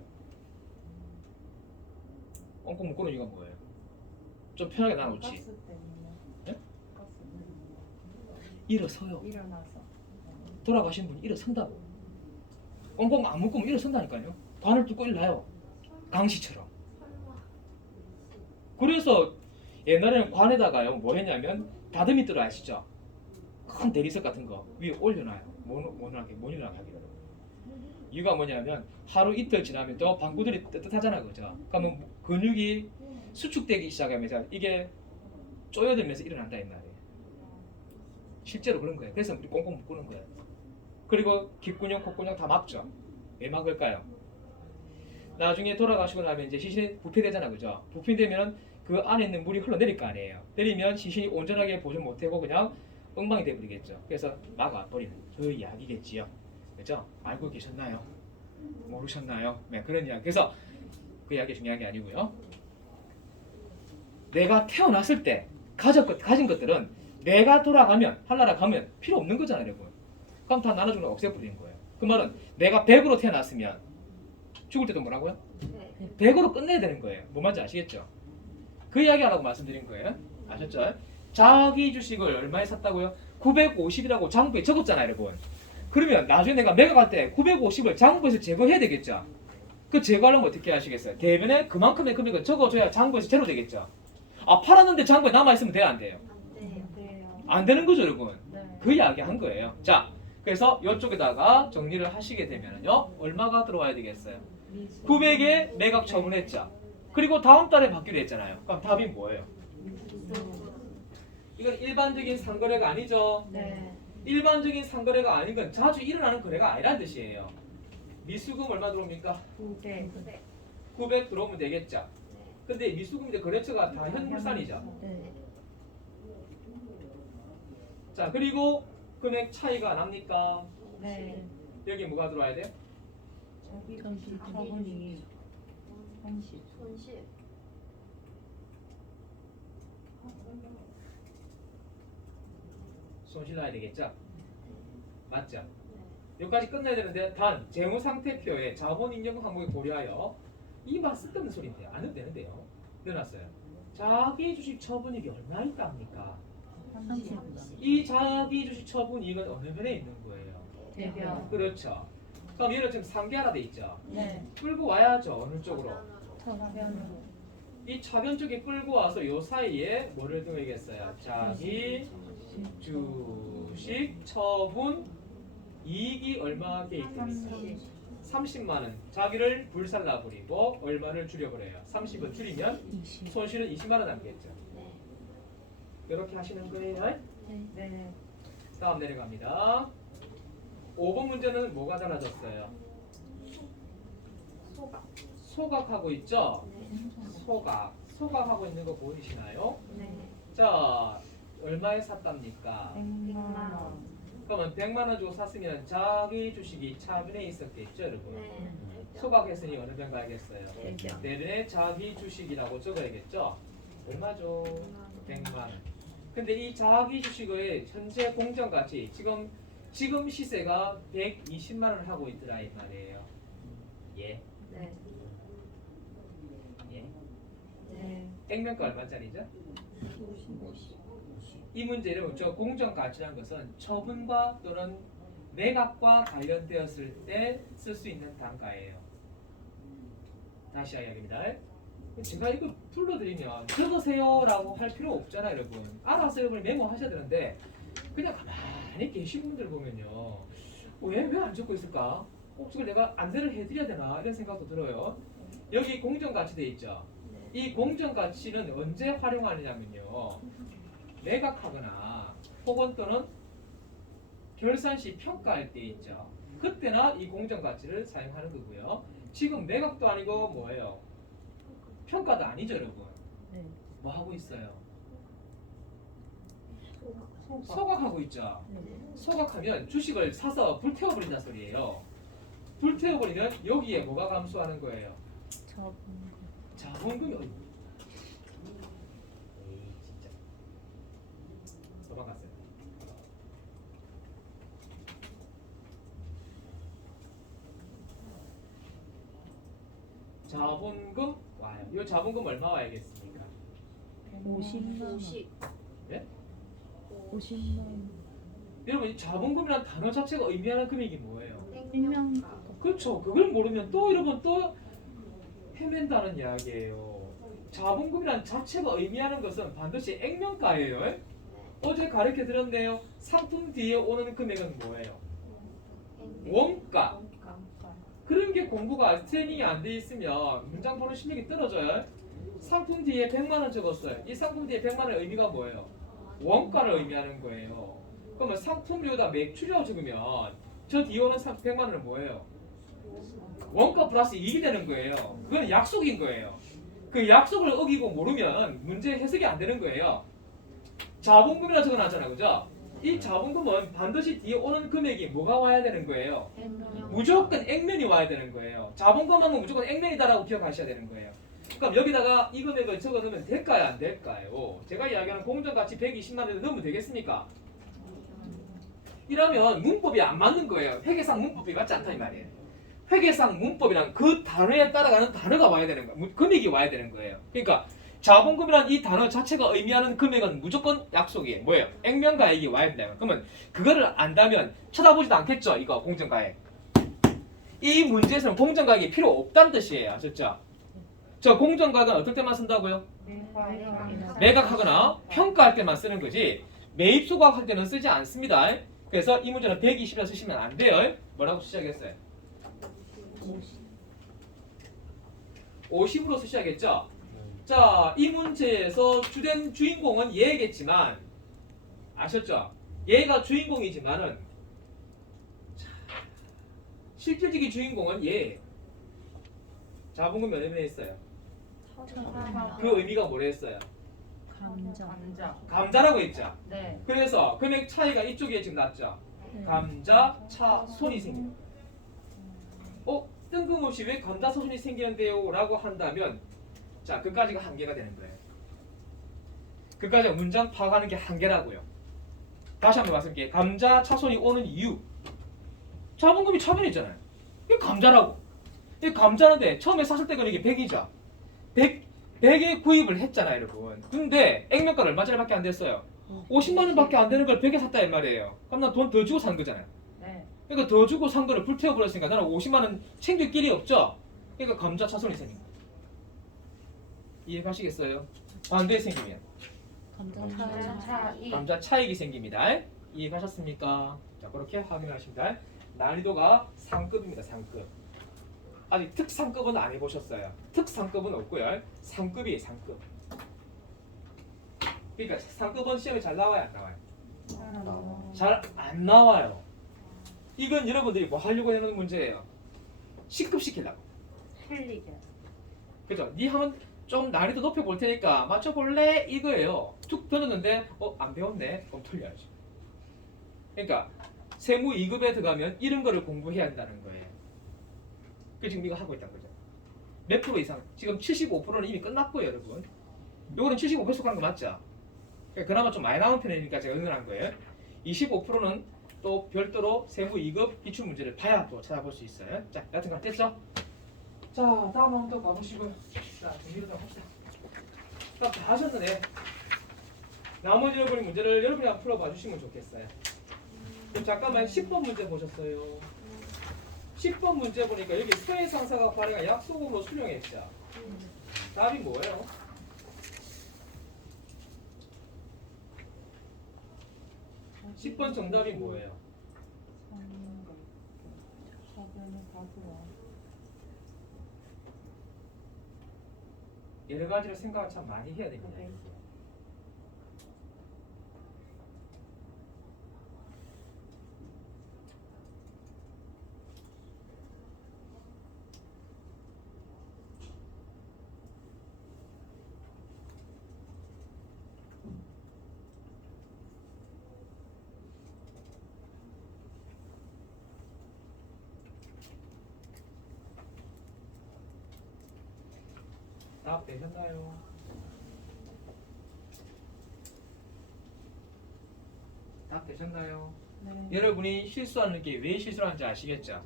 꽁꽁 묶고는 이유가 뭐예요? 좀 편하게 나놓지. 가스 때문에. 네? 가스 때문에. 일어서요. 일어나서. 돌아가신 분이 일어선다고. 꽁꽁 안 묶으면 일어선다니까요. 관을 뚫고 일나요. 강시처럼. 그래서 옛날에는 관에다가요 뭐 했냐면 다듬이 뜰어 아시죠? 큰 대리석 같은 거 위에 올려놔요. 못 일어나게 하기로. 이유가 뭐냐면 하루 이틀 지나면 또 방구들이 뜨뜻하잖아, 그죠? 그러면 근육이 수축되기 시작하면서 이게 쪼여들면서 일어난다 이 말이에요. 실제로 그런 거예요. 그래서 우리 꽁꽁 묶는 거예요. 그리고 귓근육, 콧근육 다 막죠. 왜 막을까요? 나중에 돌아가시고 나면 이제 시신이 부패되잖아, 그죠? 부패되면 그 안에 있는 물이 흘러내릴 거 아니에요. 내리면 시신이 온전하게 보존 못하고 그냥 엉망이 돼버리겠죠. 그래서 막아버리는 그 이야기겠지요. 그죠? 알고 계셨나요? 모르셨나요? 네, 그런 이야기. 그래서 그 이야기 중요한 게 아니고요. 내가 태어났을 때 가진 것들은 내가 돌아가면 한나라 가면 필요 없는 거잖아요, 여러분. 그럼 다 나눠주는 없애버리는 거예요. 그 말은 내가 100으로 태어났으면 죽을 때도 뭐라고요? 100으로 끝내야 되는 거예요. 뭐 말인지 아시겠죠? 그 이야기 하라고 말씀드린 거예요. 아셨죠? 자기 주식을 얼마에 샀다고요? 950이라고 장부에 적었잖아요, 여러분. 그러면 나중에 내가 매각할 때 950을 장부에서 제거해야 되겠죠? 그 제거하려면 어떻게 하시겠어요? 대변에 그만큼의 금액을 적어줘야 장부에서 제로 되겠죠? 아, 팔았는데 장부에 남아있으면 돼요, 안 돼요? 돼요. 안 되는 거죠, 여러분. 네. 그 이야기 한 거예요. 자, 그래서 이쪽에다가 정리를 하시게 되면요, 얼마가 들어와야 되겠어요? 900에 매각 처분했죠. 그리고 다음 달에 받기로 했잖아요. 그럼 답이 뭐예요? 이건 일반적인 상거래가 아니죠. 네. 일반적인 상거래가 아닌 건 자주 일어나는 거래가 아니란 뜻이에요. 미수금 얼마 들어옵니까? 900 들어오면 되겠죠. 근데 미수금인데 거래처가 다 현물산이죠. 네. 자, 그리고 금액 차이가 납니까? 네. 여기 뭐가 들어와야 돼요? 자기 전시 처분이 30. 손실 나야 되겠죠? 맞죠? 여기까지 끝내야 되는데 단 재무상태표에 자본인정 항목에 고려하여 이 말 쓸데없는 소리인데 안 해도 되는데요. 넣어놨어요. 자기 주식 처분이익이 얼마 있답니까? 30. 이 자기 주식 처분이익은 어느 면에 있는 거예요? 대변. 그렇죠. 그럼 얘는 지금 상계 하나 돼 있죠. 네. 끌고 와야죠. 어느 쪽으로? 차변으로. 이 차변 쪽에 끌고 와서 요 사이에 뭐를 넣어야겠어요? 자기 주식 처분 이익이 얼마 돼 있습니까? 30만 원. 자기를 불살라버리고 얼마를 줄여버려요? 30을 줄이면 20. 손실은 20만 원 남겠죠. 이렇게 하시는 거예요. 네. 다음 내려갑니다. 5번 문제는 뭐가 달라졌어요? 소각하고 있죠? 소각하고 있는 거 보이시나요? 자, 얼마에 샀답니까? 100만 원. 그러면 100만 원 주고 샀으면 자기 주식이 차변에 있었겠죠, 여러분? 소각했으니 어느 변 가야겠어요? 내년에 자기 주식이라고 적어야겠죠? 얼마죠? 100만 원. 근데 이 자기 주식의 현재 공정 가치 지금 시세가 120만 원을 하고 있더라 이 말이에요. 예. 예. 네. 액면가 얼마짜리죠? 이 문제를 저 공정 가치란 것은 처분과 또는 매각과 관련되었을 때 쓸 수 있는 단가예요. 다시 이야기입니다. 제가 이거 불러드리면 적으세요라고 할 필요 없잖아요, 여러분. 알아서 여러분이 메모하셔야 되는데 그냥 가만히 계신 분들 보면요, 왜 안 적고 있을까? 저걸 내가 안내를 해드려야 되나 이런 생각도 들어요. 여기 공정 가치 돼 있죠. 이 공정 가치는 언제 활용하느냐면요, 매각하거나 혹은 또는 결산 시 평가할 때 있죠. 그때나 이 공정 가치를 사용하는 거고요. 지금 매각도 아니고 뭐예요? 평가도 아니죠, 여러분. 네. 뭐 하고 있어요? 소각하고 있죠. 소각하면 주식을 사서 불태워버린다 소리예요. 불태워버리면 여기에 뭐가 감소하는 거예요? 자본금이 에이, 진짜 도망갔어요. 자본금 와요. 이 자본금 얼마 와야겠습니까? 50만 원. 예? 50만 원. 여러분 이 자본금이라는 단어 자체가 의미하는 금액이 뭐예요? 생명 그렇죠. 그걸 모르면 또 여러분 또 헤맨다는 이야기예요. 자본금이란 자체가 의미하는 것은 반드시 액면가예요. 어제 가르쳐 드렸네요. 상품 뒤에 오는 금액은 뭐예요? 원가. 그런 게 공부가 트레이닝이 안 돼 있으면 문장 보는 실력이 떨어져요. 상품 뒤에 100만 원 적었어요. 이 상품 뒤에 100만 원의 의미가 뭐예요? 원가를 의미하는 거예요. 그러면 상품료다 매출이라고 적으면 저 뒤에 오는 100만 원은 뭐예요? 원가 플러스 이익이 되는 거예요. 그건 약속인 거예요. 그 약속을 어기고 모르면 문제 해석이 안 되는 거예요. 자본금이라 적어놨잖아, 그죠? 이 자본금은 반드시 뒤에 오는 금액이 뭐가 와야 되는 거예요? 무조건 액면이 와야 되는 거예요. 자본금은 무조건 액면이다라고 기억하셔야 되는 거예요. 그럼 여기다가 이 금액을 적어놓으면 될까요, 안 될까요? 제가 이야기하는 공정가치 120만 원을 넣으면 되겠습니까? 이러면 문법이 안 맞는 거예요. 회계상 문법이 맞지 않다 이 말이에요. 회계상 문법이란 그 단어에 따라가는 단어가 와야 되는 거예요. 금액이 와야 되는 거예요. 그러니까 자본금이란 이 단어 자체가 의미하는 금액은 무조건 약속이에요. 뭐예요? 액면가액이 와야 된다. 그러면 그거를 안다면 쳐다보지도 않겠죠. 이거 공정가액. 이 문제에서는 공정가액이 필요 없다는 뜻이에요. 아셨죠? 저 공정가액은 어떨 때만 쓴다고요? 매각하거나 평가할 때만 쓰는 거지 매입 소각할 때는 쓰지 않습니다. 그래서 이 문제는 120이라 쓰시면 안 돼요. 뭐라고 시작했어요? 50으로 쓰셔야겠죠? 자, 이 문제에서 주된 주인공은 얘겠지만 아셨죠? 얘가 주인공이지만은 실질적인 주인공은 얘. 자본금 몇 회분에 있어요? 그 의미가 뭐라 했어요? 감자라고 했죠? 네. 그래서 금액 차이가 이쪽에 지금 났죠? 감자, 차, 손이 생깁니다. 뜬금없이 왜 감자, 손이 생기는데요? 라고 한다면 자, 그까지가 한계가 되는 거예요. 그까지가 문장 파악하는 게 한계라고요. 다시 한번 말씀드릴게요. 감자, 차손이 오는 이유. 자본금이 차변이 있잖아요. 이게 감자라고. 이게 감자인데 처음에 샀을 때 이게 100이죠. 100에 구입을 했잖아요, 여러분. 근데 액면가를 얼마 짜리밖에 안 됐어요. 50만 원밖에 안 되는 걸 100에 샀다 이 말이에요. 그럼 난 돈 더 주고 산 거잖아요. 네. 그러니까 더 주고 산 거를 불태워버렸으니까 나는 50만 원 챙길 길이 없죠. 그러니까 감자 차손이 생긴 거예요. 이해가시겠어요? 반대 생기면 감자 차익이 생깁니다. 이해가셨습니까? 자, 그렇게 확인하십니다. 난이도가 상급입니다. 상급. 아직 특상급은 안 해보셨어요. 특상급은 없고요. 상급이에요. 상급. 그러니까 상급은 시험에 잘 나와요, 안 나와요? 잘 안 나와요. 이건 여러분들이 뭐 하려고 하는 문제예요. C급시키려고. 그죠? 니 하면 좀 난이도 높여볼 테니까 맞춰볼래? 이거예요. 툭 던졌는데 안 배웠네? 그럼 틀려야죠. 그러니까 세무 2급에 들어가면 이런 거를 공부해야 한다는 거예요. 그 지금 이거 하고 있다는 거죠. 몇 프로 이상? 지금 75%는 이미 끝났고요, 여러분. 요거는 75% 속하는 거 맞죠? 그러니까 그나마 좀 많이 나온 편이니까 제가 응원한 거예요. 25%는 또 별도로 세무 2급 기출 문제를 봐야 또 찾아볼 수 있어요. 자, 여튼 간 됐죠? 자, 다음 한번 또 가보시고요. 자, 정리를 좀 합시다. 딱 다 하셨는데 나머지 여러분이 문제를 여러분이 한번 풀어봐 주시면 좋겠어요. 그럼 잠깐만 10번 문제 보셨어요. 10번 문제 보니까 여기 서해상사가 발행한 약속으로 수령했죠. 답이 뭐예요? 음. 10번 정답이 뭐예요? 여러 가지로 생각을 참 많이 해야 됩니다. 답 되셨나요? 답 되셨나요? 네. 여러분이 실수하는 게 왜 실수하는지 아시겠죠?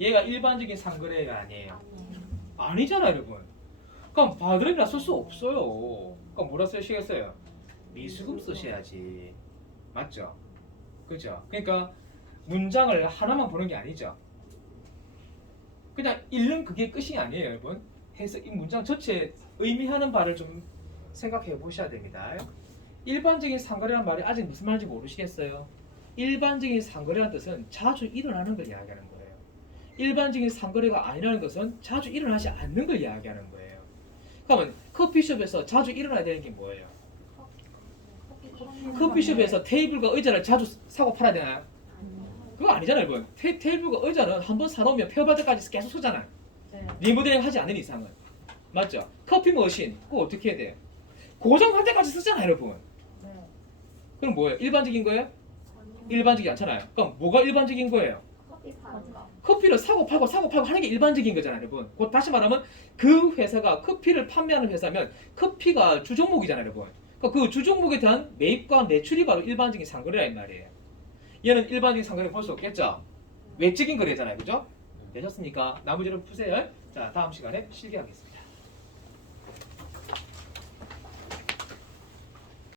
얘가 일반적인 상거래가 아니에요. 아니잖아, 여러분. 그럼 바드름이라 쓸 수 없어요. 그럼 뭐라 쓰시겠어요? 미수금 쓰셔야지. 맞죠? 그죠? 그러니까 문장을 하나만 보는 게 아니죠. 그냥 읽는 그게 끝이 아니에요, 여러분. 해석 이 문장 전체에 의미하는 바를 좀 생각해 보셔야 됩니다. 일반적인 상거래란 말이 아직 무슨 말인지 모르시겠어요? 일반적인 상거래란 뜻은 자주 일어나는 걸 이야기하는 거예요. 일반적인 상거래가 아니라는 것은 자주 일어나지 않는 걸 이야기하는 거예요. 그러면 커피숍에서 자주 일어나야 되는 게 뭐예요? 커피숍에서 테이블과 의자를 자주 사고 팔아야 되나요? 그거 아니잖아요, 여러분. 테이블과 의자는 한번 사놓으면 폐업할 때까지 계속 쓰잖아요. 네. 리모델링 하지 않는 이상은. 맞죠? 커피 머신 그거 어떻게 해야 돼요? 고정할 때까지 쓰잖아요, 여러분. 네. 그럼 뭐예요? 일반적인 거예요? 일반적이지 않잖아요. 그럼 뭐가 일반적인 거예요? 커피 파는 거. 커피를 사고 팔고 하는 게 일반적인 거잖아요, 여러분. 곧 다시 말하면 그 회사가 커피를 판매하는 회사면 커피가 주종목이잖아요, 여러분. 그러니까 그 주종목에 대한 매입과 매출이 바로 일반적인 상거래라 이 말이에요. 얘는 일반적인 상거래 볼 수 없겠죠? 외적인 거래잖아요, 그죠? 되셨습니까? 나머지는 푸세요. 자, 다음 시간에 실기하겠습니다.